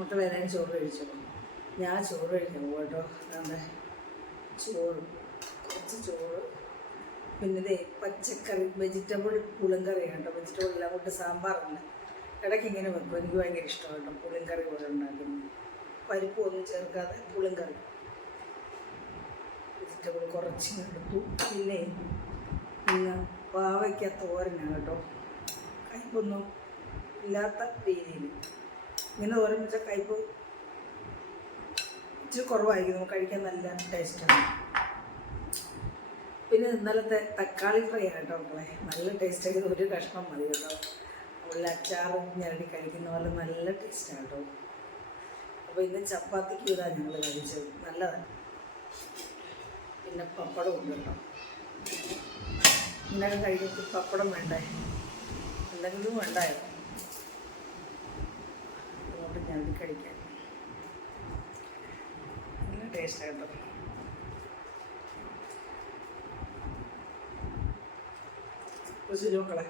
മക്കളെല്ലാവരും ചോറ് കഴിച്ചു. ഞാൻ ചോറ് കഴിക്കാൻ പോകും കേട്ടോ. നമ്മുടെ ചോറ്, കുറച്ച് ചോറ്, പിന്നെ ഇതേ പച്ചക്കറി, വെജിറ്റബിൾ പുളിങ്കറിയാണ് കേട്ടോ. വെജിറ്റബിൾ എല്ലാം കൊണ്ട് സാമ്പാറില്ല, ഇടയ്ക്ക് ഇങ്ങനെ വെക്കും. എനിക്ക് ഭയങ്കര ഇഷ്ടമാണ് കേട്ടോ പുളിങ്കറി പോലെ ഉണ്ടാക്കുന്നത്. പരിപ്പ് ഒന്നും ചേർക്കാതെ പുളിങ്കറി. വെജിറ്റബിൾ കുറച്ച് എടുത്തു. പിന്നെ ഇന്ന് പാവയ്ക്ക തോരനാണ് കേട്ടോ. കയ്പൊന്നും ഇല്ലാത്ത രീതിയിൽ ഇങ്ങനെ തോരൻ വെച്ചാൽ കയ്പ് ഇച്ചിരി കുറവായിരിക്കും, നമുക്ക് കഴിക്കാൻ നല്ല ടേസ്റ്റാണ്. പിന്നെ ഇന്നലത്തെ തക്കാളി ഫ്രൈ ആണ് കേട്ടോ മക്കളെ. നല്ല ടേസ്റ്റായിട്ട് ഒരു കഷ്ണം മതി കേട്ടോ. ഉള്ള അച്ചാറും ഞരടി കഴിക്കുന്ന പോലെ നല്ല ടേസ്റ്റാണ് കേട്ടോ. അപ്പോൾ ഇന്ന് ചപ്പാത്തിക്ക് ഇതാണ് ഞങ്ങൾ കഴിച്ചത്, നല്ലതാണ്. പിന്നെ പപ്പടം ഉണ്ട് കേട്ടോ. ഇന്നലെ കഴിഞ്ഞിട്ട് പപ്പടം വേണ്ടേ, എന്തെങ്കിലും വേണ്ടായിരുന്നു അതുകൊണ്ട് ഞരടി കഴിക്കാൻ നല്ല ടേസ്റ്റാണ് കേട്ടോ. ശരി മക്കളെ.